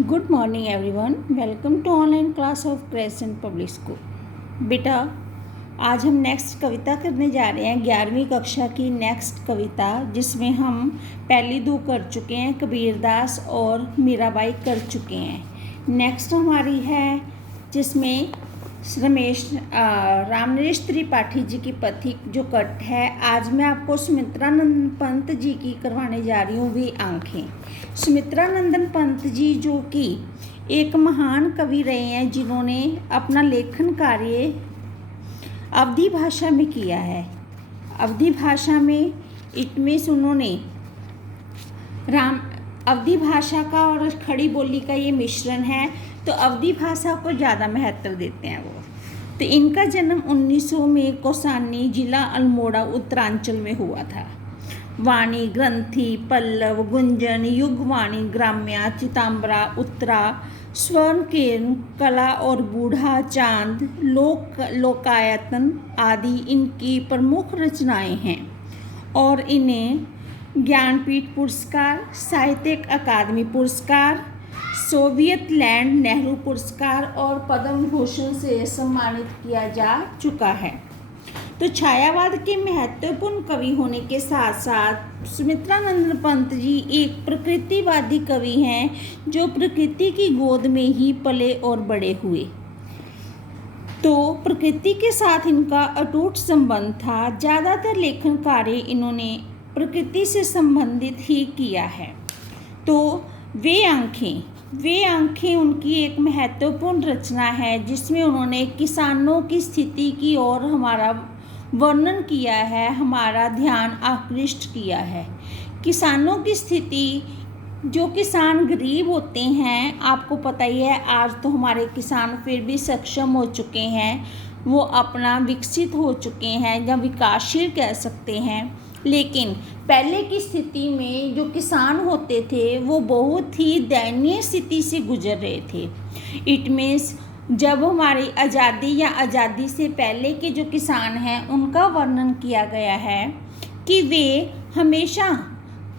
Good morning everyone. Welcome to online class of crescent public school. बेटा, आज हम next कविता करने जा रहे हैं 11वीं कक्षा की नेक्स्ट कविता, जिसमें हम पहली दो कर चुके हैं, कबीरदास और मीराबाई कर चुके हैं। नेक्स्ट हमारी है जिसमें रामनरेश त्रिपाठी जी की पथिक जो कट है। आज मैं आपको सुमित्रानंदन पंत जी की करवाने जा रही हूँ वे आंखें। सुमित्रानंदन पंत जी जो कि एक महान कवि रहे हैं, जिन्होंने अपना लेखन कार्य अवधी भाषा में किया है। अवधी भाषा में उन्होंने अवधी भाषा का और खड़ी बोली का ये मिश्रण है, तो अवधी भाषा को ज़्यादा महत्व देते हैं वो। तो इनका जन्म 1900 में कौसानी, जिला अल्मोड़ा, उत्तरांचल में हुआ था। वाणी, ग्रंथि, पल्लव, गुंजन, युगवाणी, ग्राम्या, चिताम्बरा, उत्तरा, स्वर्ण किरण, कला और बूढ़ा चांद, लोकायतन आदि इनकी प्रमुख रचनाएं हैं और इन्हें ज्ञानपीठ पुरस्कार, साहित्यिक अकादमी पुरस्कार, सोवियत लैंड नेहरू पुरस्कार और पद्म भूषण से सम्मानित किया जा चुका है। तो छायावाद के महत्वपूर्ण कवि होने के साथ साथ सुमित्रानंदन पंत जी एक प्रकृतिवादी कवि हैं, जो प्रकृति की गोद में ही पले और बड़े हुए। तो प्रकृति के साथ इनका अटूट संबंध था। ज़्यादातर लेखन कार्य इन्होंने प्रकृति से संबंधित ही किया है। तो वे आंखें उनकी एक महत्वपूर्ण रचना है, जिसमें उन्होंने किसानों की स्थिति की ओर हमारा वर्णन किया है, हमारा ध्यान आकृष्ट किया है। किसानों की स्थिति, जो किसान गरीब होते हैं, आपको पता ही है, आज तो हमारे किसान फिर भी सक्षम हो चुके हैं, वो अपना विकसित हो चुके हैं या विकासशील कह सकते हैं। लेकिन पहले की स्थिति में जो किसान होते थे वो बहुत ही दयनीय स्थिति से गुजर रहे थे। इट मीन्स जब हमारी आज़ादी या आज़ादी से पहले के जो किसान हैं, उनका वर्णन किया गया है कि वे हमेशा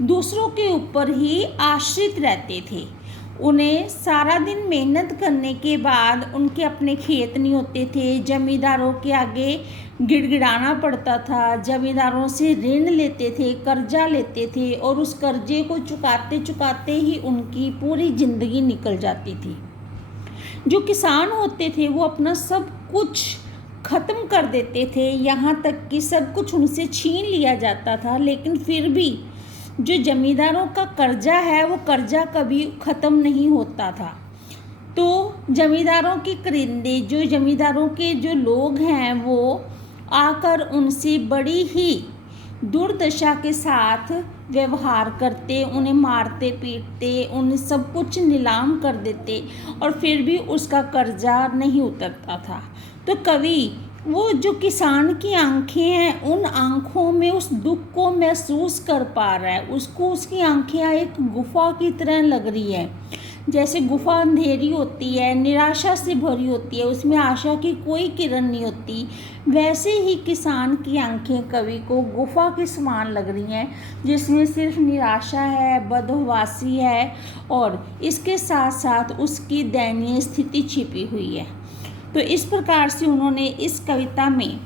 दूसरों के ऊपर ही आश्रित रहते थे। उन्हें सारा दिन मेहनत करने के बाद उनके अपने खेत नहीं होते थे, जमींदारों के आगे गिड़गिड़ाना पड़ता था, जमींदारों से ऋण लेते थे, कर्जा लेते थे और उस कर्जे को चुकाते चुकाते ही उनकी पूरी ज़िंदगी निकल जाती थी। जो किसान होते थे वो अपना सब कुछ ख़त्म कर देते थे, यहाँ तक कि सब कुछ उनसे छीन लिया जाता था, लेकिन फिर भी जो जमींदारों का कर्जा है वो कर्जा कभी ख़त्म नहीं होता था। तो जमींदारों के करिंदे, जो जमींदारों के जो लोग हैं, वो आकर उनसे बड़ी ही दुर्दशा के साथ व्यवहार करते, उन्हें मारते पीटते, उन्हें सब कुछ नीलाम कर देते और फिर भी उसका कर्जा नहीं उतरता था। तो कवि वो जो किसान की आंखें हैं, उन आंखों में उस दुख को महसूस कर पा रहा है। उसको उसकी आंखें एक गुफा की तरह लग रही है। जैसे गुफा अंधेरी होती है, निराशा से भरी होती है, उसमें आशा की कोई किरण नहीं होती, वैसे ही किसान की आंखें कवि को गुफा के समान लग रही हैं, जिसमें सिर्फ निराशा है, बदहवासी है और इसके साथ साथ उसकी दयनीय स्थिति छिपी हुई है। तो इस प्रकार से उन्होंने इस कविता में,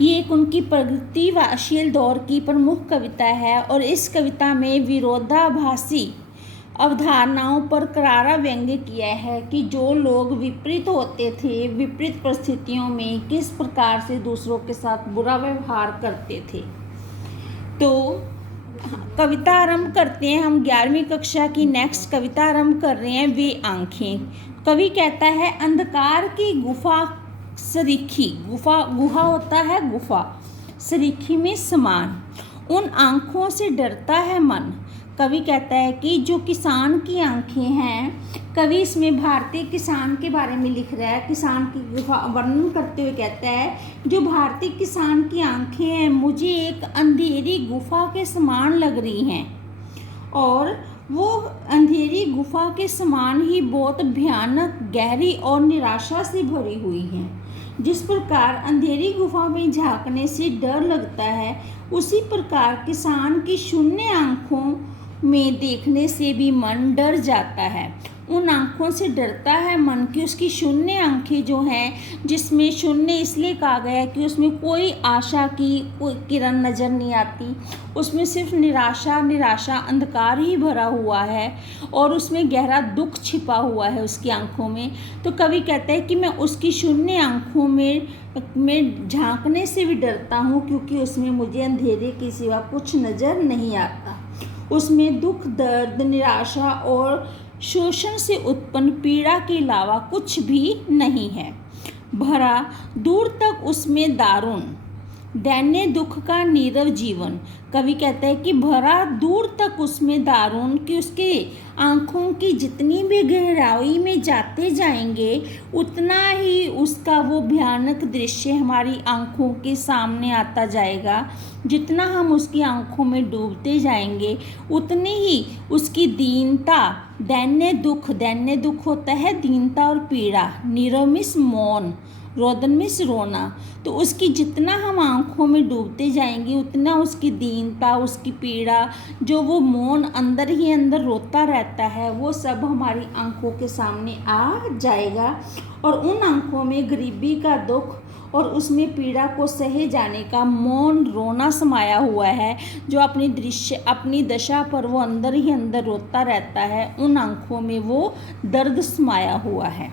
ये एक उनकी प्रगतिशील दौर की प्रमुख कविता है और इस कविता में विरोधाभासी अवधारणाओं पर करारा व्यंग्य किया है कि जो लोग विपरीत होते थे, विपरीत परिस्थितियों में किस प्रकार से दूसरों के साथ बुरा व्यवहार करते थे। तो कविता आरंभ करते हैं। हम 11वीं कक्षा की नेक्स्ट कविता आरंभ कर रहे हैं, वे आंखें। कवि कहता है, अंधकार की गुफा सरीखी, गुहा होता है गुफा, सरीखी में समान, उन आँखों से डरता है मन। कवि कहता है कि जो किसान की आंखें हैं, कवि इसमें भारतीय किसान के बारे में लिख रहा है, किसान की गुफा वर्णन करते हुए कहता है, जो भारतीय किसान की आंखें हैं मुझे एक अंधेरी गुफा के समान लग रही हैं और वो अंधेरी गुफा के समान ही बहुत भयानक, गहरी और निराशा से भरी हुई हैं। जिस प्रकार अंधेरी गुफा में झांकने से डर लगता है, उसी प्रकार किसान की शून्य आँखों में देखने से भी मन डर जाता है। उन आँखों से डरता है मन कि उसकी शून्य आँखें जो हैं, जिसमें शून्य इसलिए कहा गया है कि उसमें कोई आशा की कोई किरण नज़र नहीं आती, उसमें सिर्फ निराशा निराशा अंधकार ही भरा हुआ है और उसमें गहरा दुख छिपा हुआ है उसकी आँखों में। तो कवि कहता है कि मैं उसकी शून्य आँखों में झांकने से भी डरता हूँ, क्योंकि उसमें मुझे अंधेरे के सिवा कुछ नज़र नहीं आता। उसमें दुख, दर्द, निराशा और शोषण से उत्पन्न पीड़ा के अलावा कुछ भी नहीं है। भरा दूर तक उसमें दारुण दैन्य दुख का नीरव जीवन। कवि कहता है कि भरा दूर तक उसमें दारुण, कि उसके आँखों की जितनी भी गहराई में जाते जाएंगे उतना ही उसका वो भयानक दृश्य हमारी आँखों के सामने आता जाएगा। जितना हम उसकी आँखों में डूबते जाएंगे उतनी ही उसकी दीनता, दैन्य दुख होता है दीनता और पीड़ा, नीरव मीन्स मौन, रोदन मीन्स रोना। तो उसकी जितना हम आँखों में डूबते जाएंगे उतना उसकी दीनता, उसकी पीड़ा, जो वो मौन अंदर ही अंदर रोता रहता है, वो सब हमारी आँखों के सामने आ जाएगा। और उन आँखों में गरीबी का दुख और उसमें पीड़ा को सहे जाने का मौन रोना समाया हुआ है, जो अपनी दशा पर वो अंदर ही अंदर रोता रहता है। उन आँखों में वो दर्द समाया हुआ है।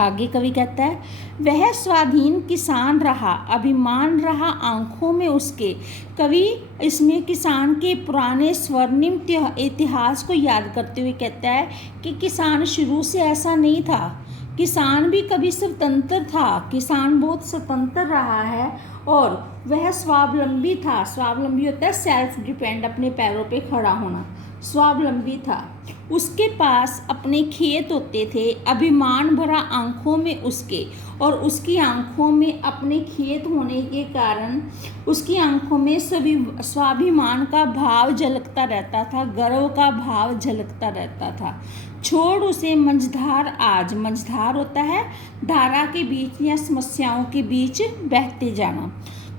आगे कवि कहता है, वह स्वाधीन किसान रहा, अभिमान रहा आँखों में उसके। कवि इसमें किसान के पुराने स्वर्णिम इतिहास को याद करते हुए कहता है कि किसान शुरू से ऐसा नहीं था, किसान भी कभी स्वतंत्र था, किसान बहुत स्वतंत्र रहा है और वह स्वावलंबी था। स्वावलंबी होता है सेल्फ डिपेंड, अपने पैरों पे खड़ा होना, स्वावलंबी था। उसके पास अपने खेत होते थे, अभिमान भरा आँखों में उसके, और उसकी आँखों में अपने खेत होने के कारण उसकी आँखों में सभी स्वाभिमान का भाव झलकता रहता था, गर्व का भाव झलकता रहता था। छोड़ उसे मंझधार आज, मंझधार होता है धारा के बीच या समस्याओं के बीच बहते जाना।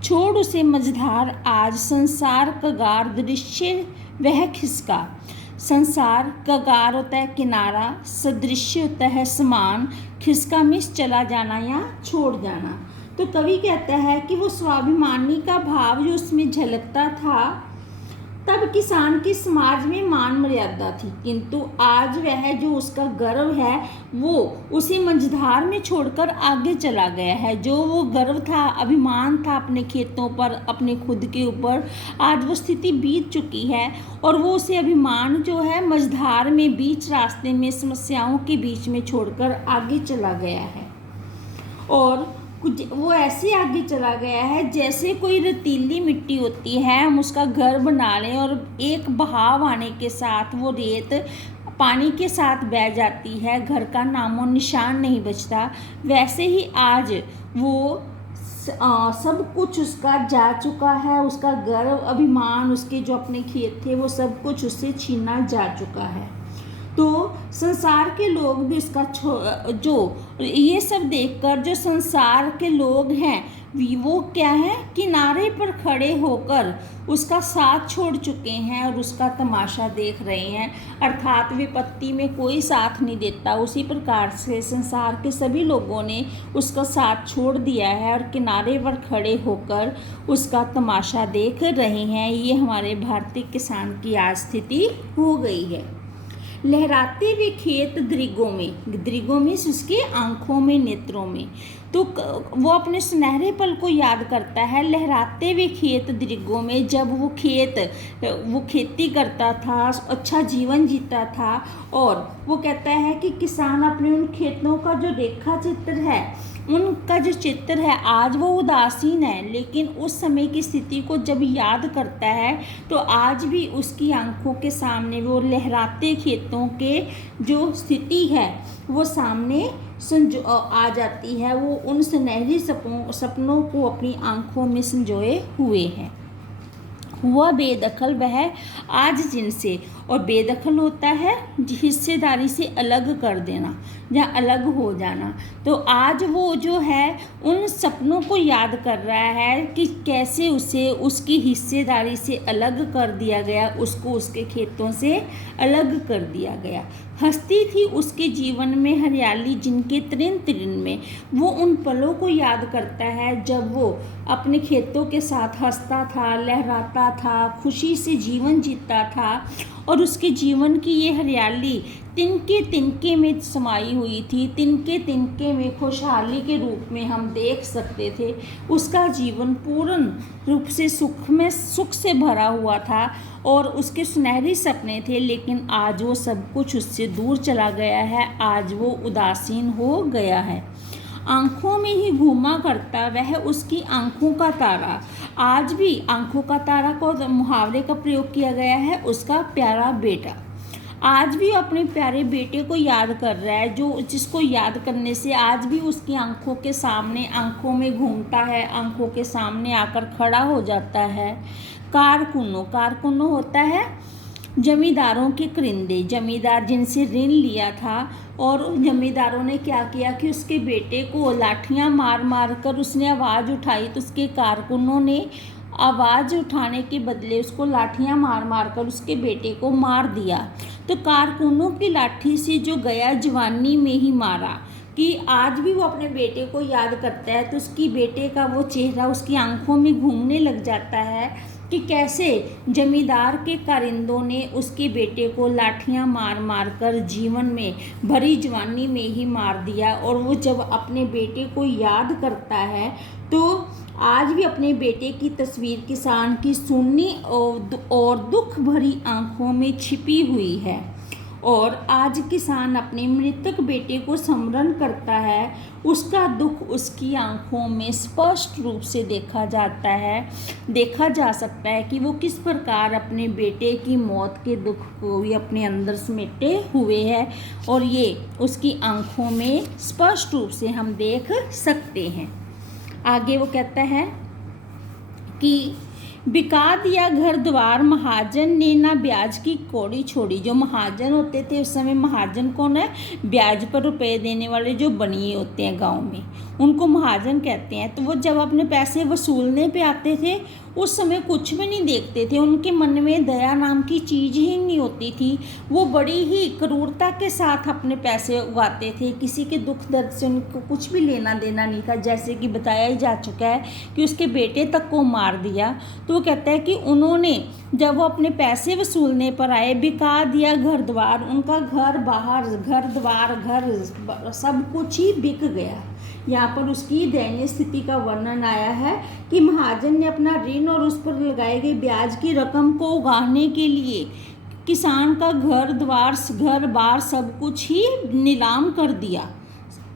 छोड़ उसे मंझधार आज, संसार कगार दृश्य वह खिसका। संसार कगार होता है किनारा, सदृश्य होता है समान, खिसका मिस चला जाना या छोड़ जाना। तो कवि कहता है कि वो स्वाभिमानी का भाव जो उसमें झलकता था, तब किसान के समाज में मान मर्यादा थी, किंतु आज वह जो उसका गर्व है वो उसे मंझधार में छोड़कर आगे चला गया है। जो वो गर्व था, अभिमान था अपने खेतों पर, अपने खुद के ऊपर, आज वो स्थिति बीत चुकी है और वो उसे अभिमान जो है मंझधार में, बीच रास्ते में, समस्याओं के बीच में छोड़कर आगे चला गया है। और वो ऐसे आगे चला गया है जैसे कोई रेतीली मिट्टी होती है, हम उसका घर बना लें और एक बहाव आने के साथ वो रेत पानी के साथ बह जाती है, घर का नामो निशान नहीं बचता। वैसे ही आज वो सब कुछ उसका जा चुका है, उसका गर्व, अभिमान, उसके जो अपने खेत थे वो सब कुछ उससे छीना जा चुका है। तो संसार के लोग भी उसका जो ये सब देखकर जो संसार के लोग हैं वो क्या है, किनारे पर खड़े होकर उसका साथ छोड़ चुके हैं और उसका तमाशा देख रहे हैं। अर्थात विपत्ति में कोई साथ नहीं देता, उसी प्रकार से संसार के सभी लोगों ने उसका साथ छोड़ दिया है और किनारे पर खड़े होकर उसका तमाशा देख रहे हैं। ये हमारे भारतीय किसान की आज स्थिति हो गई है। लहराते हुए खेत दृगों में उसके आँखों में, नेत्रों में, तो वो अपने सुनहरे पल को याद करता है। लहराते हुए खेत दृगों में, जब वो खेती करता था, अच्छा जीवन जीता था, और वो कहता है कि किसान अपने उन खेतों का जो रेखा चित्र है, उनका जो चित्र है, आज वो उदासीन है, लेकिन उस समय की स्थिति को जब याद करता है तो आज भी उसकी आंखों के सामने वो लहराते खेतों के जो स्थिति है वो सामने आ जाती है। वो उन सुनहरी सपनों को अपनी आंखों में संजोए हुए हैं। हुआ बेदखल वह आज जिनसे, और बेदखल होता है हिस्सेदारी से अलग कर देना या अलग हो जाना। तो आज वो जो है उन सपनों को याद कर रहा है कि कैसे उसे उसकी हिस्सेदारी से अलग कर दिया गया, उसको उसके खेतों से अलग कर दिया गया। हंसती थी उसके जीवन में हरियाली जिनके तृण तृण में, वो उन पलों को याद करता है जब वो अपने खेतों के साथ हंसता था, लहराता था, खुशी से जीवन जीता था, और उसके जीवन की ये हरियाली तिनके तिनके में समाई हुई थी। तिनके तिनके में खुशहाली के रूप में हम देख सकते थे। उसका जीवन पूर्ण रूप से सुख से भरा हुआ था और उसके सुनहरे सपने थे, लेकिन आज वो सब कुछ उससे दूर चला गया है। आज वो उदासीन हो गया है। आँखों में ही घूमा करता वह उसकी आँखों का तारा। आज भी आँखों का तारा को मुहावरे का प्रयोग किया गया है, उसका प्यारा बेटा। आज भी अपने प्यारे बेटे को याद कर रहा है, जो जिसको याद करने से आज भी उसकी आँखों के सामने, आँखों में घूमता है, आँखों के सामने आकर खड़ा हो जाता है। कारकुनो होता है जमींदारों के करिंदे। जमींदार जिनसे ऋण लिया था, और जमींदारों ने क्या किया कि उसके बेटे को लाठियां मार मार कर उसने आवाज़ उठाई, तो उसके कारकुनों ने आवाज़ उठाने के बदले उसको लाठियां मार मार कर उसके बेटे को मार दिया। तो कारकुनों की लाठी से जो गया जवानी में ही मारा, कि आज भी वो अपने बेटे को याद करता है, तो उसकी बेटे का वो चेहरा उसकी आंखों में घूमने लग जाता है कि कैसे जमींदार के कारिंदों ने उसके बेटे को लाठियां मार मार कर जीवन में भरी जवानी में ही मार दिया। और वो जब अपने बेटे को याद करता है तो आज भी अपने बेटे की तस्वीर किसान की सुन्नी और दुख भरी आंखों में छिपी हुई है। और आज किसान अपने मृतक बेटे को स्मरण करता है, उसका दुख उसकी आंखों में स्पष्ट रूप से देखा जा सकता है कि वो किस प्रकार अपने बेटे की मौत के दुख को भी अपने अंदर समेटे हुए है, और ये उसकी आंखों में स्पष्ट रूप से हम देख सकते हैं। आगे वो कहता है कि बिका दिया घर द्वार महाजन ने, ना ब्याज की कौड़ी छोड़ी। जो महाजन होते थे उस समय, महाजन कौन है? ब्याज पर रुपए देने वाले जो बनिए होते हैं गांव में, उनको महाजन कहते हैं। तो वो जब अपने पैसे वसूलने पे आते थे उस समय कुछ भी नहीं देखते थे, उनके मन में दया नाम की चीज़ ही नहीं होती थी। वो बड़ी ही क्रूरता के साथ अपने पैसे उगाते थे, किसी के दुख दर्द से उनको कुछ भी लेना देना नहीं था। जैसे कि बताया ही जा चुका है कि उसके बेटे तक को मार दिया। तो वो कहता है कि उन्होंने जब वो अपने पैसे वसूलने पर आए, बिका दिया घर द्वार, उनका घर बाहर, घर द्वार, घर सब कुछ ही बिक गया। यहाँ पर उसकी दयनीय स्थिति का वर्णन आया है कि महाजन ने अपना ऋण और उस पर लगाए गए ब्याज की रकम को उगाने के लिए किसान का घर द्वार, घर बार सब कुछ ही नीलाम कर दिया,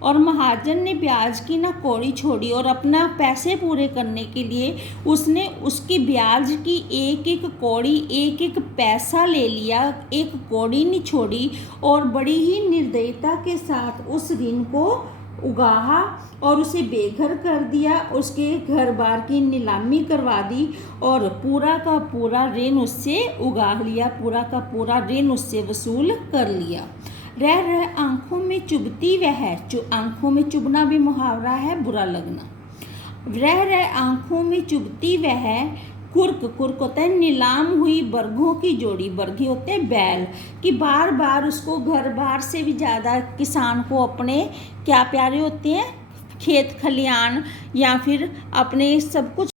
और महाजन ने ब्याज की ना कौड़ी छोड़ी, और अपना पैसे पूरे करने के लिए उसने उसकी ब्याज की एक एक कौड़ी, एक एक पैसा ले लिया, एक कौड़ी नहीं छोड़ी, और बड़ी ही निर्दयता के साथ उस ऋण को उगाहा और उसे बेघर कर दिया, उसके घर बार की नीलामी करवा दी, और पूरा का पूरा ऋण उससे उगा लिया, पूरा का पूरा ऋण उससे वसूल कर लिया। रह रह आँखों में चुभती वह, आँखों में चुभना भी मुहावरा है, बुरा लगना। रह रह आँखों में चुभती वह, कुर्क होता है नीलाम हुई बरघों की जोड़ी, बरघे होते हैं बैल, कि बार बार उसको घर बार से भी ज़्यादा किसान को अपने क्या प्यारे होते हैं, खेत खलियान या फिर अपने सब कुछ